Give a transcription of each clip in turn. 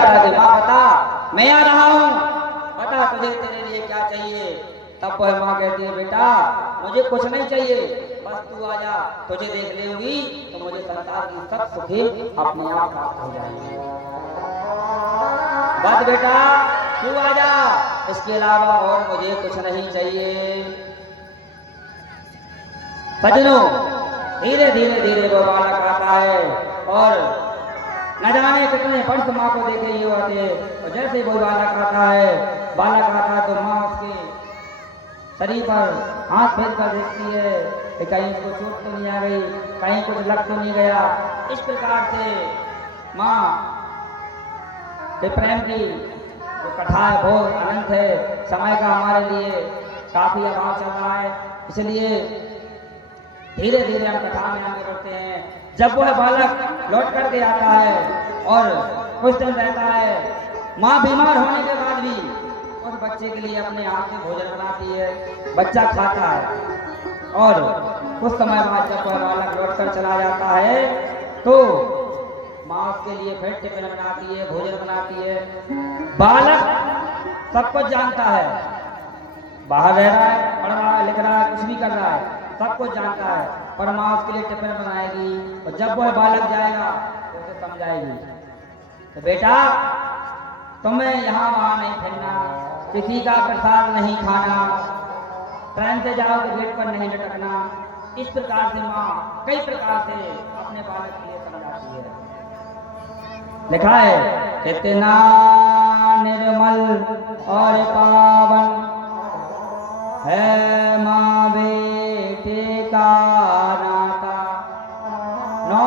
माँ बता, मैं आ रहा हूँ, बता तुझे तेरे लिए क्या चाहिए। तब वह माँ कहती है बेटा मुझे कुछ नहीं चाहिए, बस तू आ जा, तुझे देख लेगी तो मुझे संसार की सब सुखी अपने आप प्राप्त हो जाएंगे। बस बेटा तू आ जा, इसके अलावा और मुझे कुछ नहीं चाहिए। सजनों, धीरे धीरे धीरे वो बालक आता है और न जाने कितने वर्ष माँ को देखे ये होते, और जैसे वो बालक आता है तो माँ उसके शरीर पर हाथ फेर कर देखती है कि कहीं उसको चोट तो नहीं आ गई, कहीं कुछ लग तो नहीं गया। इस प्रकार से माँ के प्रेम की जो कथा है बहुत अनंत है। समय का हमारे लिए काफी अभाव चल रहा है, इसलिए धीरे धीरे हम कथा में आगे बढ़ते हैं। जब वह बालक लौट करके आता है और कुछ दिन रहता है, माँ बीमार होने के बाद भी उस बच्चे के लिए अपने हाथ से भोजन बनाती है, बच्चा खाता है। और कुछ समय बाद जब वह बालक लौट कर चला जाता है तो माँ उसके लिए फिर टिफिन बनाती है, भोजन बनाती है। बालक सब कुछ जानता है, बाहर रह रहा है, पढ़ रहा है, लिख रहा है, कुछ भी कर रहा है, सब कुछ जानता है, पर माँ उसके लिए टिफिन बनाएगी और जब वह बालक जाएगा तो उसे समझाएगी तो बेटा तुम्हें यहाँ वहाँ नहीं फिरना, किसी का प्रसाद नहीं खाना, ट्रेन से जाओ तो गेट पर नहीं लटकना। इस प्रकार से माँ कई प्रकार से अपने बालक के लिए समझाती है। लिखा है कितना निर्मल और पावन है माँ बेटे का नाता, 9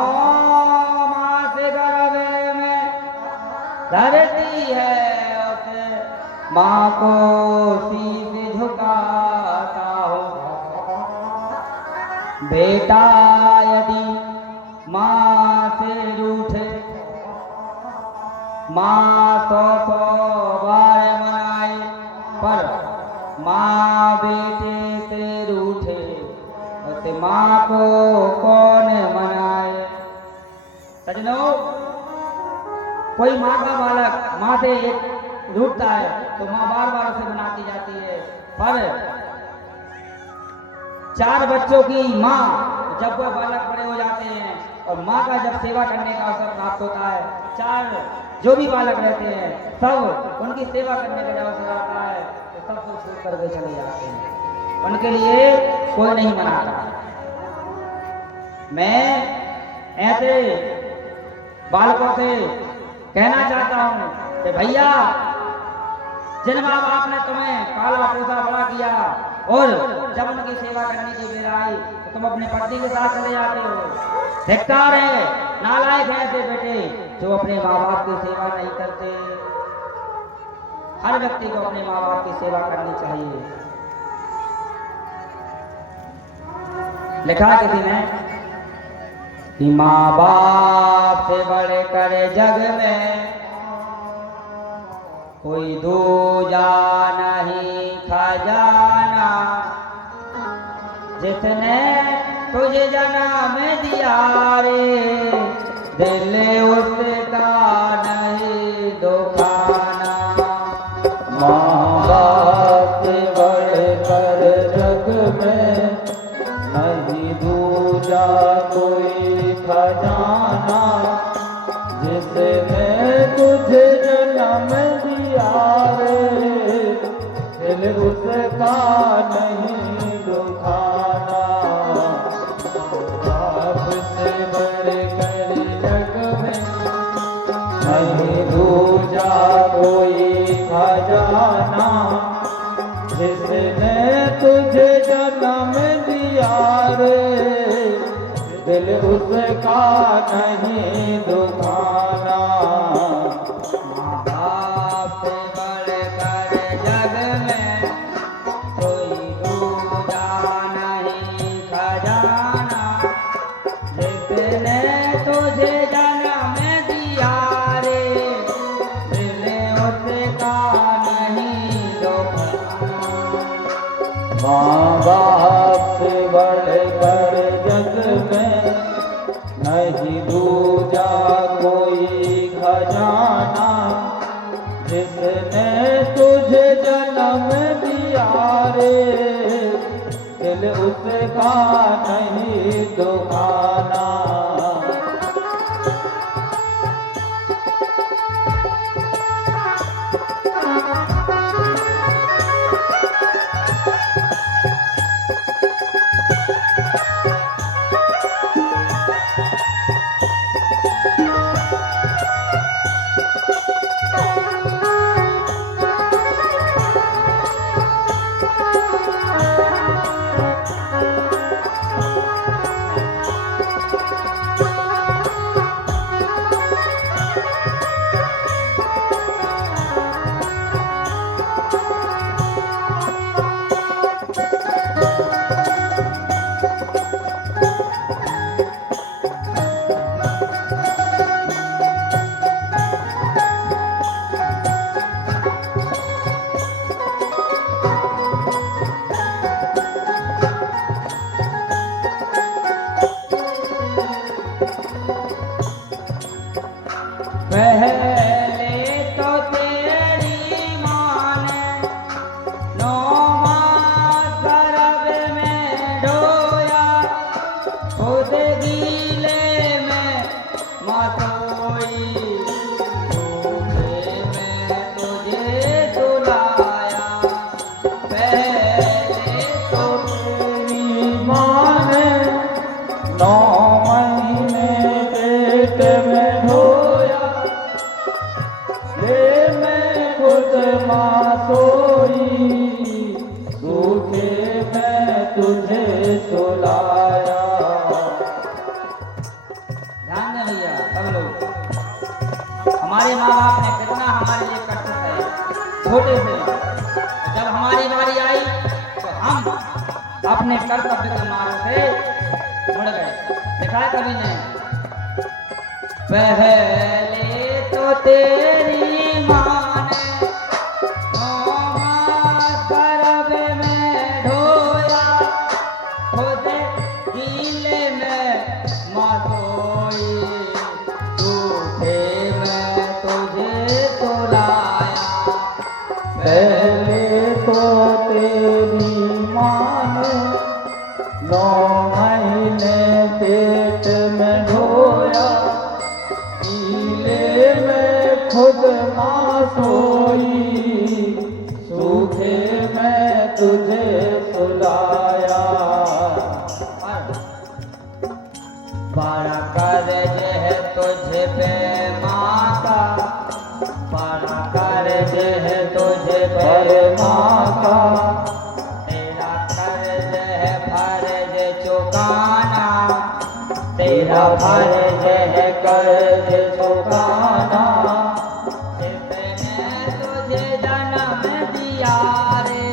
मास गर्भ में धरती है उसे माँ को शीश झुकाता हो। बेटा यदि माँ से रूठे, माँ 100 बार मनाए, पर माँ बेटे से रूठे उसे माँ को कौन मनाए। सजनों, कोई माँ का बालक माँ से एक रूठता है तो माँ बार बार उसे मनाती जाती है, पर 4 बच्चों की माँ जब वह बालक बड़े हो जाते हैं और माँ का जब सेवा करने का अवसर प्राप्त होता है, 4 जो भी बालक रहते हैं सब उनकी सेवा करने का जब अवसर आता है तो सबको छोड़ करके चले जाते हैं, उनके लिए कोई नहीं मनाता। मैं ऐसे बालकों से कहना चाहता हूँ कि भैया जिन माँ बाप ने तुम्हें पाला पोसा बड़ा किया और जब उनकी सेवा करने की बेर आई तो तुम अपनी पत्नी के साथ चले जाते हो। धिक्कार है, नालायक है ऐसे बेटे जो अपने माँ बाप की सेवा नहीं करते। हर व्यक्ति को अपने माँ बाप की सेवा करनी चाहिए। लिखा किसी ने कि माँ बाप से बड़े कर जग में कोई दूजा नहीं खजाना, जिसने तुझे जन्म दिया रे दिल उसका नहीं दुखाना। माँ बाप से बड़े कर जग में नहीं दूजा कोई खजाना, जिसने तुझे जन्म दिया रे दिल उसका नहीं दुखाना। बाप से बड़े कर जग में नहीं दूजा कोई खजाना, जिसने तुझे जन्म दिया रे दिल उसका नहीं दुखाना। माँ बाप से बड़े कर जग में कोई दूजा नहीं खजाना, जिसने तुझे जन्म दिया रे दिल उसका नहीं दुखाना। माँ बाप से बड़े कर जग में नहीं दूजा कोई खजाना, उसका नहीं दुखाना। पहले तो तेरी माँ ने 9 मास गर्भ में ढोया, खुद गीले में माँ सोई, भूखे में तुझे सुलाया। पहले तो तेरी माँ ने 9 महीने पेट में ढोया, ले मैं खुद माँ सोई, सूखे मैं तुझे सुलाया। ध्यान दें भैया सब लोग, हमारे माँ बाप ने कितना हमारे लिए कष्ट सहे छोटे से। जब हमारी बारी आई तो हम अपने कर्तव्य के मार्ग से मुड़ गए। देखा है कभी ने? पहले तो तेरी माँ ने 9 मास गर्भ में ढोया, खुद गीले में माँ सोई, सूखे में तुझे सुलाया। पहले तो तेरी माँ ने 9 महीने पेट में ढोया, गीले में खुद माँ सोई, सूखे में तुझे सुलाया। बड़ा कर्ज है तुझ पे माता, बड़ा कर्ज है तुझ पे माता, तेरा कर्ज है फर्ज चुकाना, तेरा फर्ज है कर्ज चुकाना। जिसने तुझे जन्म दिया रे,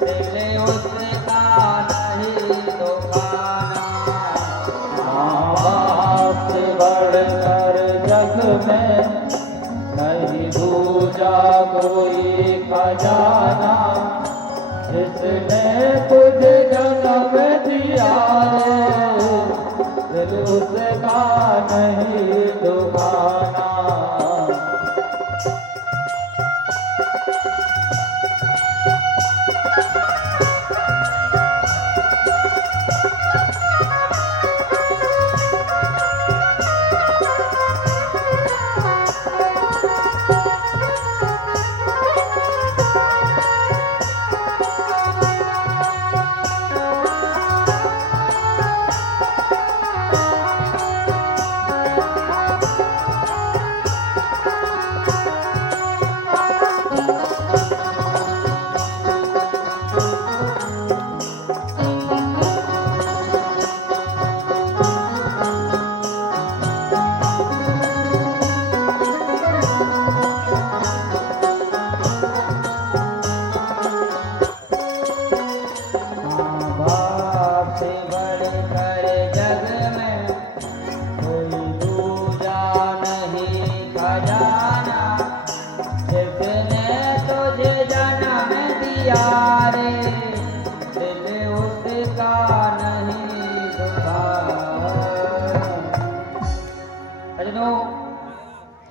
दिल उसका नहीं दुखाना। माँ बाप से बढ़कर जग में नहीं दूजा कोई खजाना, जिसने तुझे जन्म दिया दिल उसका नहीं दुखाना।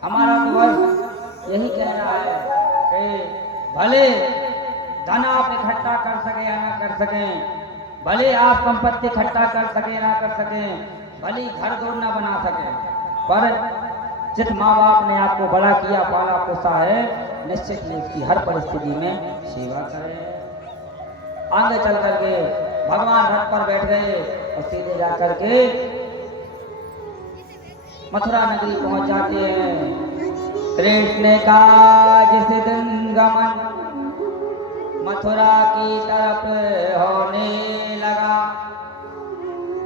हमारा तो बस यही कहना है कि भले धन आप इकट्ठा कर सके या ना कर सकें, भले आप संपत्ति इकट्ठा कर सके ना कर सके, भले घर दौड़ ना बना सके, पर जिस माँ बाप ने आपको बड़ा किया पाला पोसा है, निश्चित ही उसकी हर परिस्थिति में सेवा करें। आगे चल करके भगवान रथ पर बैठ गए और सीधे जा करके मथुरा नगरी पहुंच जाते हैं। कृष्ण का जिस दिन गमन मथुरा की तरफ होने लगा,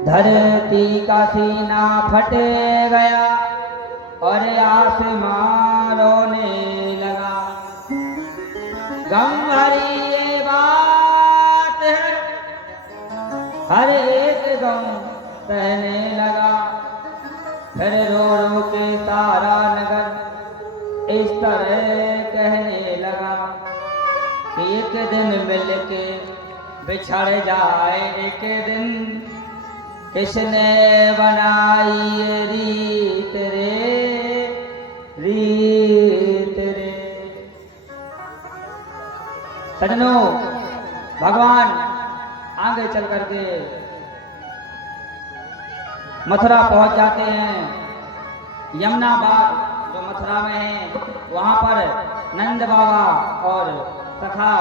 धरती का सीना फट गया और आसमां रोने लगा। गम भरी ये बात है, हर एक गम सहने लगा। फिर रो रो के सारा नगर इस तरह कहने लगा कि एक दिन मिल के बिछड़ जाए, एक दिन किसने बनाई ये रीत रे, रीत रे। सजनों, भगवान आगे चल करके मथुरा पहुंच जाते हैं। यमुना बाग जो मथुरा में है, वहां पर नंद बाबा और सखा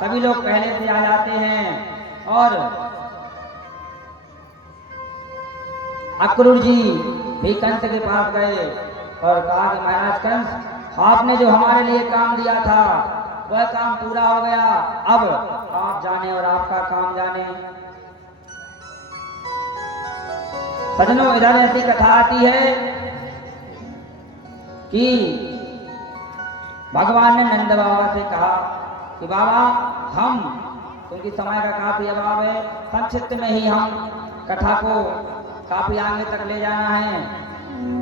सभी लोग पहले से आ जाते हैं और अक्रूर जी भी कंस के पास गए और कहा कि महाराज कंस, आपने जो हमारे लिए काम दिया था वह काम पूरा हो गया, अब आप जाने और आपका काम जाने। सजनों, इधर ऐसी कथा आती है कि भगवान ने नंद बाबा से कहा कि बाबा, हम, क्योंकि समय का काफी अभाव है, संक्षिप्त में ही हम कथा को काफी आगे तक ले जाना है,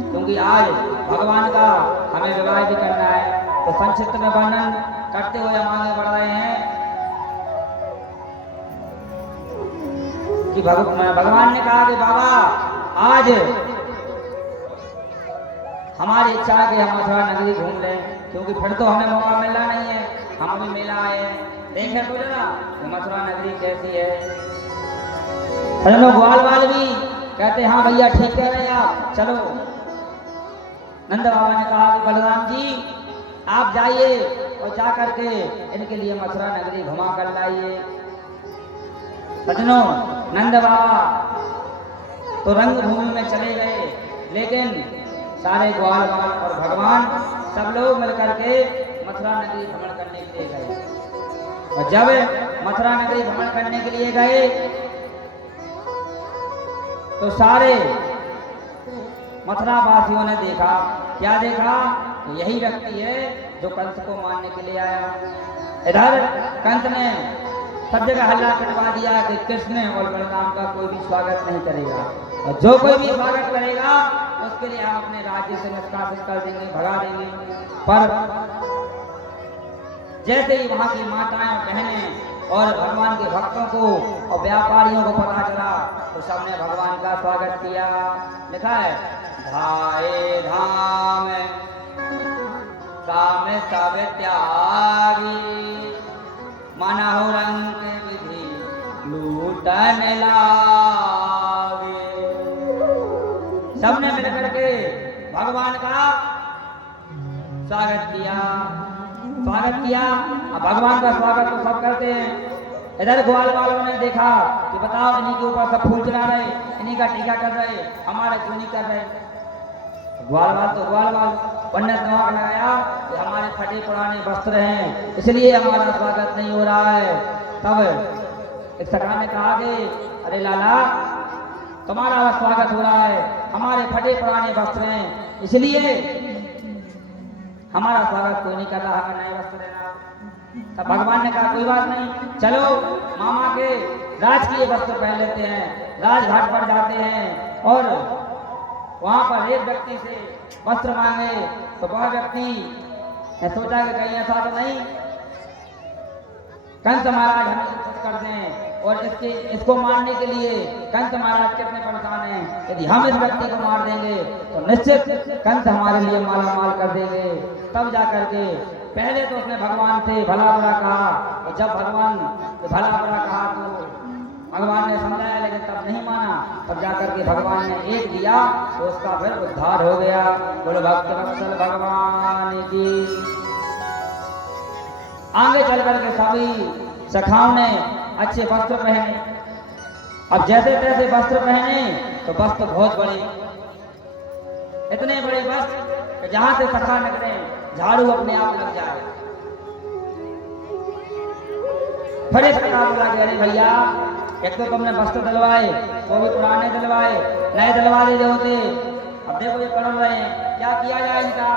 क्योंकि आज भगवान का हमें विवाह भी करना है, तो संक्षिप्त में वर्णन करते हुए हम आगे बढ़ रहे हैं कि भगवान ने कहा कि बाबा, आज हमारी इच्छा है कि हम मथुरा नगरी घूम लें, क्योंकि फिर तो हमें मौका मिलना नहीं है। हम अभी मेला आए हैं, देखें तो जरा मथुरा नगरी कैसी है। ग्वाल वाल भी कहते हाँ भैया ठीक कह रहे हैं आप, चलो। नंद बाबा ने कहा कि बलराम जी, आप जाइए और जा करके इनके लिए मथुरा नगरी घुमा कर लाइए। सजनों, नंद बाबा तो रंगभूमि में चले गए, लेकिन सारे ग्वाल वाल और भगवान सब लोग मिलकर के मथुरा नगरी भ्रमण करने के लिए गए। और जब मथुरा नगरी भ्रमण करने के लिए गए तो सारे मथुरा वासियों ने देखा, क्या देखा? यही व्यक्ति है जो कंस को मारने के लिए आया। इधर कंस ने सब जगह हल्ला करवा दिया कि कृष्ण और बलराम का कोई भी स्वागत नहीं करेगा, और जो कोई भी स्वागत करेगा उसके लिए हम अपने राज्य से निष्कासित कर देंगे, भगा देंगे। पर जैसे ही वहां की माताएं और बहनें और भगवान के भक्तों को और व्यापारियों को पता चला तो सबने भगवान का स्वागत किया। लिखा है, धाये धाम काम सब त्यागी, मनहु रंग विधि लूटन लागे। सबने मिलकर के भगवान का स्वागत किया। अब भगवान का स्वागत तो सब करते हैं। इधर ग्वाल वालों ने देखा कि बताओ, इन्हीं के ऊपर सब फूल चढ़ा रहे, इन्हीं का टीका कर रहे, हमारे क्यों नहीं कर रहे? ग्वाल वाल पंडित दिमाग लगाया कि हमारे फटे पुराने वस्त्र हैं, इसलिए हमारा स्वागत नहीं हो रहा है। तब एक सखा ने कहा कि अरे लाला, तुम्हारा स्वागत हो रहा है, हमारे फटे पुराने वस्त्र हैं, इसलिए हमारा स्वागत कोई नहीं कर रहा, हमें नए वस्त्र देना। तब भगवान ने कहा कोई बात नहीं, चलो मामा के राजकीय वस्त्र पहन लेते हैं। राजघाट पर जाते हैं और वहां पर एक व्यक्ति से वस्त्र मांगे तो वह व्यक्ति ने सोचा कि कहीं ऐसा तो नहीं कंस महाराज हमें कुछ कर दें, और इसको मारने के लिए कंस महाराज कितने परेशान हैं। यदि हम इस व्यक्ति को मार देंगे तो निश्चित कंस हमारे लिए माला माल कर देंगे। तब जाकर के पहले तो उसने भगवान से भला बुरा कहा, और जब भगवान से भला बुरा कहा तो भगवान ने समझाया लेकिन तब नहीं माना। तब जाकर के भगवान ने एक दिया तो उसका फिर उद्धार हो गया। बोलो भक्त वत्सल भगवान की। आगे चल करके सभी सखाओं ने अच्छे वस्त्र पहने। अब जैसे तैसे वस्त्र पहने तो वस्त्र बहुत बड़े, इतने बड़े वस्त्र कि जहां से सखा निकले झाड़ू अपने आप लग जाए। बड़े सखा बोला कि अरे भैया, एक तो तुमने वस्त्र दिलवाए वो भी पुराने दिलवाए, नए दिलवा दे जो होते। अब देखो ये पढ़ रहे हैं, क्या किया जाए इनका।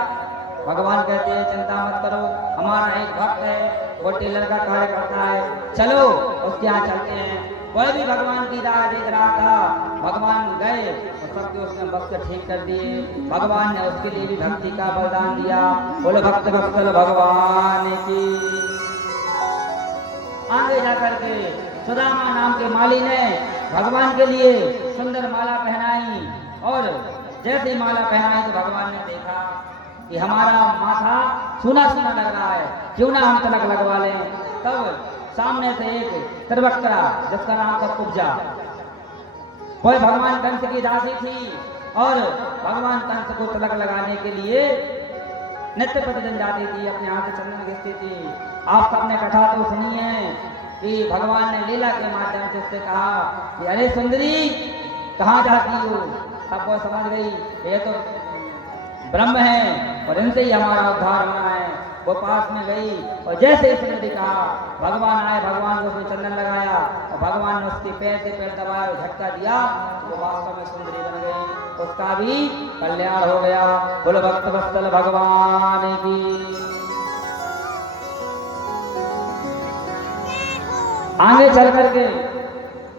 भगवान कहते हैं चिंता मत करो, हमारा एक भक्त है वो टेलर का कार्य करता है, चलो उसके यहाँ चलते हैं। वह भी भगवान की राह देख रहा था। भगवान गए और सबके उसने वस्त्र ठीक कर दिए। भगवान ने उसके लिए भी भक्ति का वरदान दिया। बोलो भक्त वत्सल भगवान की। आगे जाकर के सुदामा नाम के माली ने भगवान के लिए सुंदर माला पहनाई और जैसे माला पहनाई तो भगवान ने देखा कि हमारा माथा सूना सूना लग रहा है, क्यों ना हम तिलक लगवा लें। तब सामने से एक त्रिवक्त्रा जिसका नाम था कुब्जा, वह भगवान कंस की दासी थी और भगवान कंस को तिलक लगाने के लिए नित्य प्रतिदिन जाती थी, अपने हाथ से चंदन घिसती थी। आप सबने कथा तो सुनी है कि भगवान ने लीला के माध्यम से उससे कहा कि अरे सुंदरी कहाँ जाती हो। तब वो समझ गई ये तो ब्रह्म है और इनसे ही हमारा उद्धार होना है। वो पास में गई और जैसे इसने कहा भगवान आए, भगवान को उसने चंदन लगाया और भगवान ने उसके पैर से पैर दबाया और झटका दिया, वो वास्तव में सुंदरी बन गई, उसका भी कल्याण हो गया। बोलो भक्त वत्सल भगवान की। आगे चल करके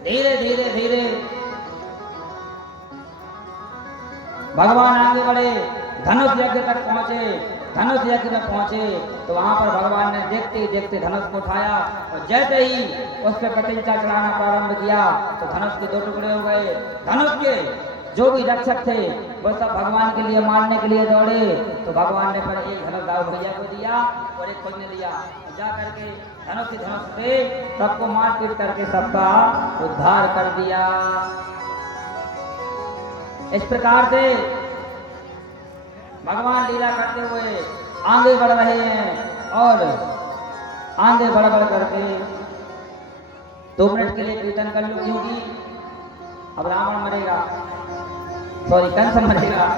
धीरे धीरे धीरे भगवान आगे बढ़े, धनुष यज्ञ तक पहुंचे। धनुष यज्ञ में पहुंचे तो वहां पर भगवान ने देखते ही देखते धनुष को उठाया और जैसे ही उस पर प्रतिष्ठा चढ़ाना प्रारंभ किया तो धनुष के 2 टुकड़े हो गए। धनुष के जो भी रक्षक थे वो सब भगवान के लिए मारने के लिए दौड़े तो भगवान ने फिर एक धनुष दाऊद भैया को दिया और एक खुद ने लिया। जा करके धनुष से सबको मार पीट करके सबका उद्धार कर दिया। इस प्रकार से भगवान लीला करते हुए आगे बढ़ रहे हैं और आगे बढ़ बढ़ करके 2 मिनट के लिए कीर्तन कर लो, क्योंकि अब रावण मरेगा, सॉरी कंस मरेगा।